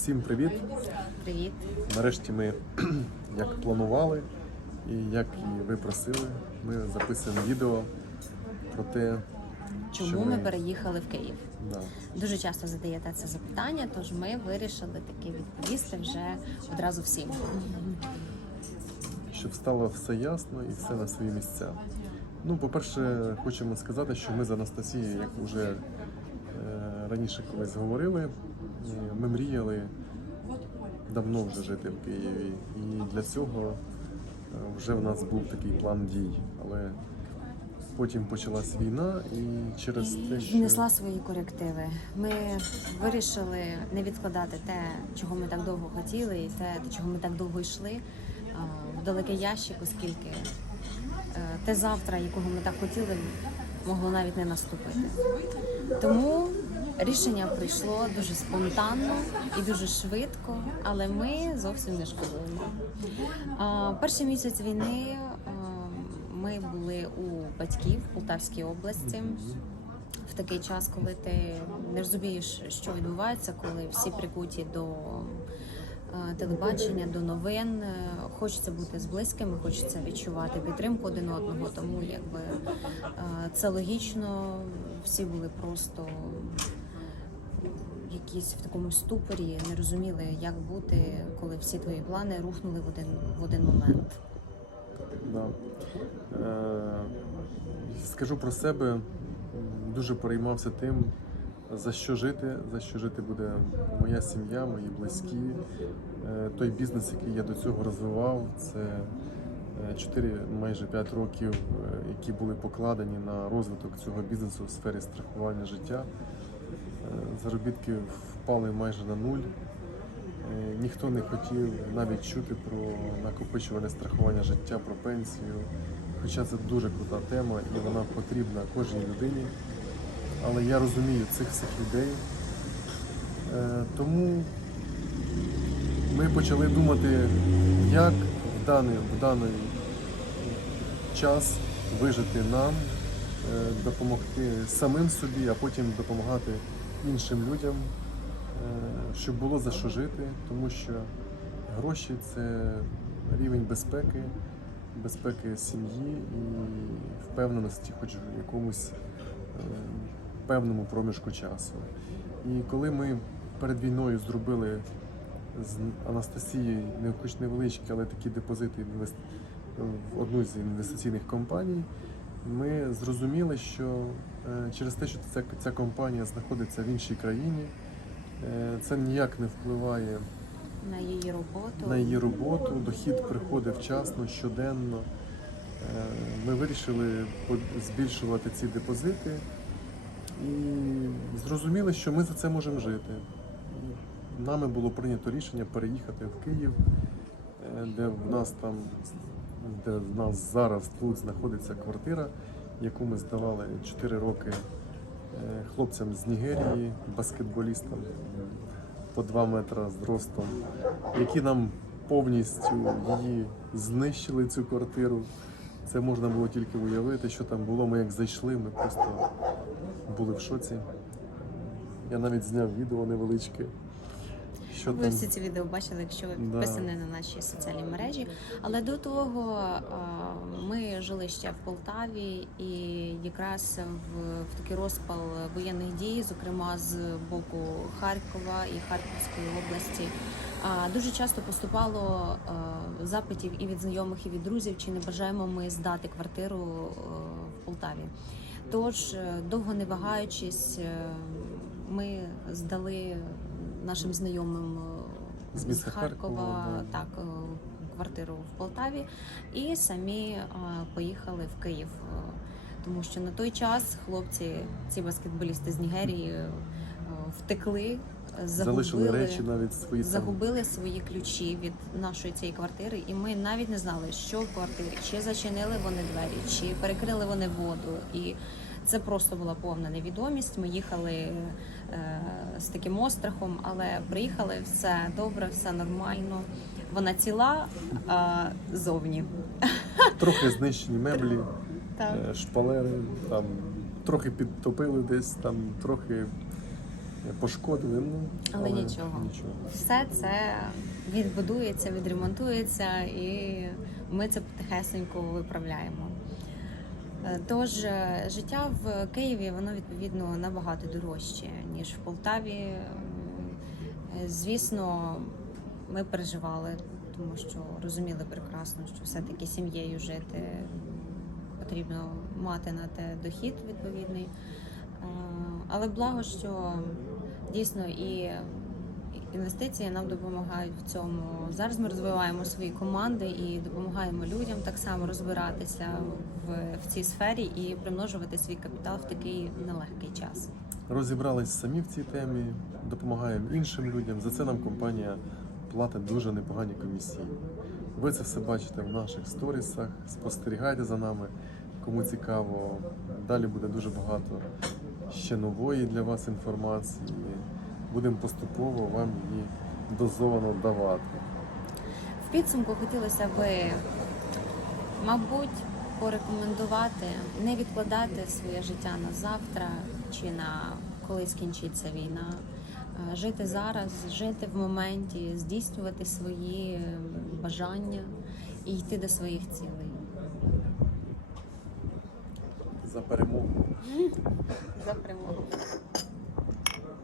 Всім привіт! Привіт. Нарешті ми, як планували, і як і ви просили, ми записуємо відео про те, Чому що ми переїхали в Київ? Да. Дуже часто задаєте це запитання, тож ми вирішили таки відповісти вже одразу всім. щоб стало все ясно і все на свої місця. Ну, по-перше, хочемо сказати, що ми з Анастасією, як вже е, раніше колись говорили, ми мріяли давно вже жити в Києві. І для цього е, вже в нас був такий план дій. Але потім почалась війна, і через те, що Внесла свої корективи. Ми вирішили не відкладати те, чого ми так довго хотіли, і те, до чого ми так довго йшли а, в далекий ящик, оскільки е, те завтра, якого ми так хотіли, могло навіть не наступити. Тому рішення прийшло дуже спонтанно і дуже швидко, але ми зовсім не шкодуємо. Перший місяць війни ми були у батьків в Полтавській області. В такий час, коли ти не розумієш, що відбувається, коли всі прикуті до телебачення, до новин, е, хочеться бути з близькими, хочеться відчувати підтримку один одного. Тому якби е, це логічно, всі були просто якісь в такому ступорі, не розуміли, як бути, коли всі твої плани рухнули в один в один момент. Да. Е, скажу про себе, дуже переймався тим, за що жити, за що жити буде моя сім'я, мої близькі. Е, той бізнес, який я до цього розвивав, це 4, майже 5 років, е, які були покладені на розвиток цього бізнесу в сфері страхування життя. Заробітки впали майже на нуль. Е, Ніхто не хотів навіть чути про накопичуване страхування життя, про пенсію. Хоча це дуже крута тема і вона потрібна кожній людині. Але я розумію цих всіх людей. Е, Тому ми почали думати, як в даний, в даний час вижити нам, е, допомогти самим собі, а потім допомагати іншим людям, е, щоб було за що жити, тому що гроші це рівень безпеки, безпеки сім'ї і впевненості, хоч в якомусь е, певному проміжку часу. І коли ми перед війною зробили з Анастасією, не хоч невеличкі, але такі депозити в одну з інвестиційних компаній, ми зрозуміли, що е, через те, що ця, ця компанія знаходиться в іншій країні, е, це ніяк не впливає На її роботу на її роботу, дохід приходить вчасно, щоденно. Е, Ми вирішили збільшувати ці депозити і зрозуміли, що ми за це можемо жити. Нами було прийнято рішення переїхати в Київ, де в нас там, де в нас зараз тут знаходиться квартира, яку ми здавали 4 роки е, хлопцям з Нігерії, баскетболістам по 2 метри зростом, які нам повністю її знищили цю квартиру. Це можна було тільки уявити, що там було. Ми як зайшли, ми просто були в шоці. Я навіть зняв відео невеличке. Що Ви там всі ці відео бачили, якщо ви Да. підписані на наші соціальні мережі. Але до того ми жили ще в Полтаві, і якраз в, в такий розпал воєнних дій, зокрема з боку Харкова і Харківської області. А, Дуже часто поступало запитів і від знайомих, і від друзів, чи не бажаємо ми здати квартиру в Полтаві. Тож, е, довго не вагаючись, е, ми здали нашим знайомим е, З Харкова, так, е, квартиру в Полтаві. І самі е, поїхали в Київ. Тому що на той час хлопці, ці баскетболісти з Нігерії, втекли, е, залишили речі навіть свої загубили свої ключі від нашої цієї квартири, і ми навіть не знали, що в квартирі, чи зачинили вони двері, чи перекрили вони воду. І це просто була повна невідомість. Ми їхали е, з таким острахом, але приїхали все добре, все нормально. Вона ціла а зовні. Трохи знищені меблі, Так. е, шпалери, там трохи підтопили десь, там трохи пошкодили. Ну, Але нічого. нічого. Все це відбудується, відремонтується, і ми це потихесенько виправляємо. Е, Тож е, життя в Києві воно відповідно набагато дорожче ніж в Полтаві. Е, Звісно, ми переживали, тому що розуміли прекрасно, що все-таки сім'єю жити потрібно мати на те дохід відповідний. Але благо, що дійсно і інвестиції нам допомагають в цьому. Зараз ми розвиваємо свої команди і допомагаємо людям так само розбиратися в, в цій сфері і примножувати свій капітал в такий нелегкий час. Розібрались самі в цій темі, допомагаємо іншим людям. За це нам компанія платить дуже непогані комісії. Ви це все бачите в наших сторісах, спостерігайте за нами. Кому цікаво, далі буде дуже багато ще нової для вас інформації. Будемо поступово вам її дозовано давати. В підсумку хотілося би, мабуть, порекомендувати не відкладати своє життя на завтра чи на коли скінчиться війна. Жити зараз, жити в моменті, здійснювати свої бажання і йти до своїх цілей. За перемогу! За перемогу.